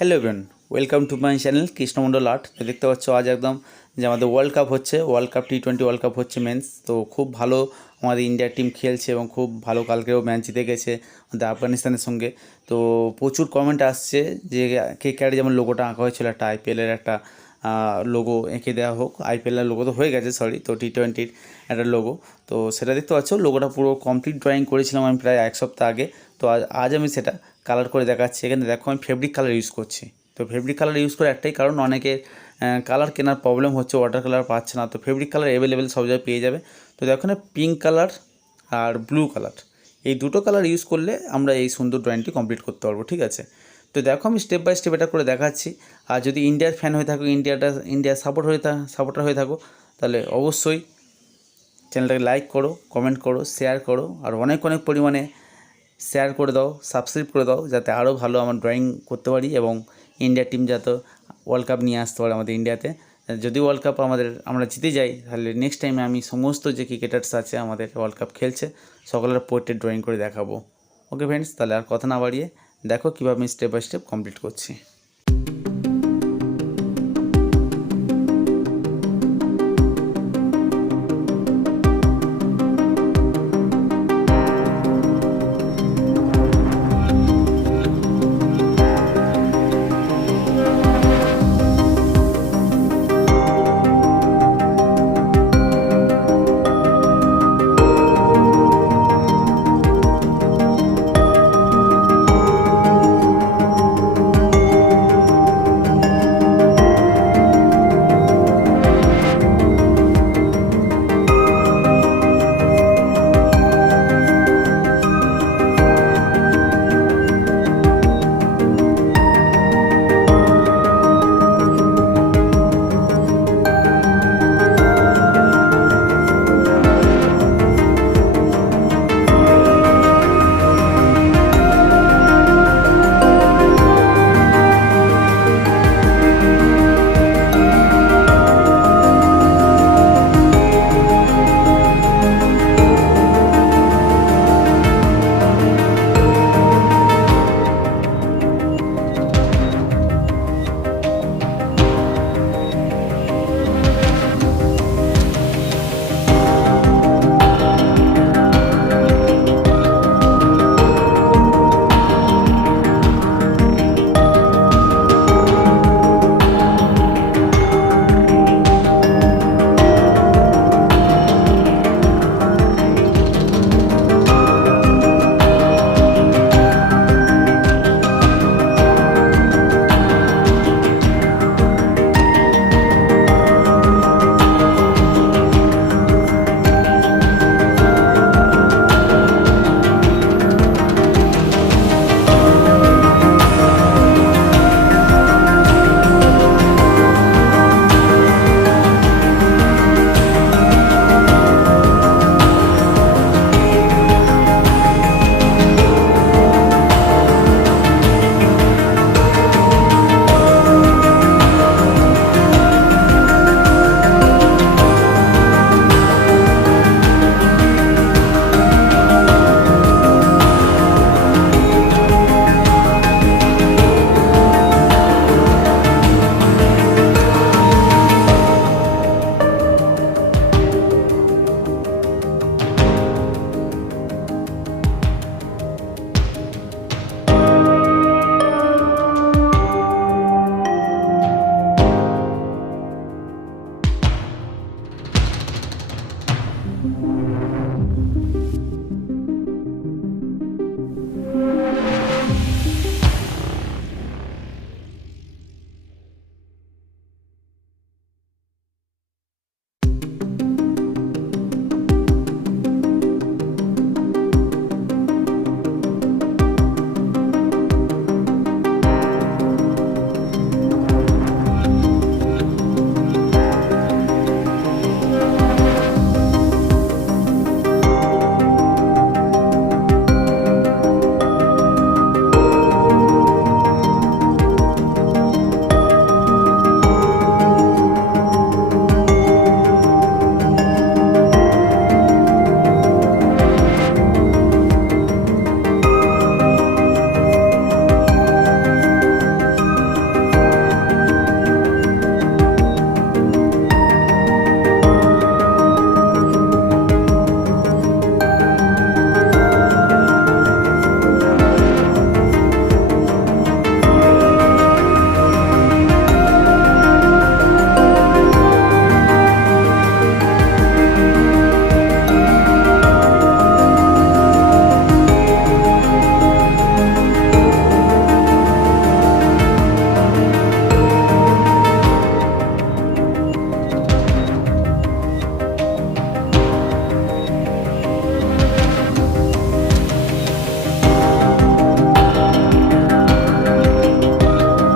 Hello everyone, welcome to my channel Krishnamondal art. তো দেখতে পাচ্ছ আজ একদম যে আমাদের ওয়ার্ল্ড কাপ হচ্ছে, ওয়ার্ল্ড কাপ টি20 ওয়ার্ল্ড কাপ হচ্ছে মেন্স। তো খুব ভালো আমাদের ইন্ডিয়ার টিম খেলছে এবং খুব ভালো কালকেও ম্যাচ জিতে গেছে আমাদের আফগানিস্তানের সঙ্গে। তো প্রচুর কমেন্ট আসছে যে KKR যেমন লোগোটা আঁকা হয়েছিল একটা আইপিএলের একটা লোগো এঁকে দেওয়া হোক। আইপিএলের লোগো তো হয়ে গেছে, সরি, তো টি20 একটা লোগো। তো সেটা দেখতে পাচ্ছ, লোগোটা পুরো কমপ্লিট ড্রয়িং করেছিলাম আমি প্রায় এক সপ্তাহ আগে। তো আজ আমি সেটা কালার করে দেখাচ্ছি। এখানে দেখো আমি ফেব্রিক কালার ইউজ করছি। তো ফেব্রিক কালার ইউজ করে একটাই কারণ, অনেকে কালার কেনার প্রবলেম হচ্ছে, ওয়াটার কালার পাচ্ছে না। তো ফেব্রিক কালার অ্যাভেলেবেল সব জায়গায় পেয়ে যাবে। তো দেখো এখানে পিঙ্ক কালার আর ব্লু কালার, এই দুটো কালার ইউজ করলে আমরা এই সুন্দর ড্রয়িংটি কমপ্লিট করতে পারবো, ঠিক আছে। তো দেখো আমি স্টেপ বাই স্টেপ এটা করে দেখাচ্ছি। আর যদি ইন্ডিয়ার ফ্যান হয়ে থাকো, ইন্ডিয়ার সাপোর্টার হয়ে থাকো, তাহলে অবশ্যই চ্যানেলটাকে লাইক করো, কমেন্ট করো, শেয়ার করো, আর অনেক অনেক পরিমাণে শেয়ার করে দাও, সাবস্ক্রাইব করে দাও, যাতে আরও ভালো আমার ড্রয়িং করতে পারি এবং ইন্ডিয়া টিম যাতে ওয়ার্ল্ড কাপ নিয়ে আসতে পারে আমাদের ইন্ডিয়াতে। যদি ওয়ার্ল্ড কাপ আমরা জিতে যাই, তাহলে নেক্সট টাইমে আমি সমস্ত যে ক্রিকেটার্স আছে আমাদের ওয়ার্ল্ড কাপ খেলছে সকলের পোর্ট্রেট ড্রয়িং করে দেখাবো। ওকে ফ্রেন্ডস, তাহলে আর কথা না বাড়িয়ে দেখো কীভাবে আমি স্টেপ বাই স্টেপ কমপ্লিট করছি।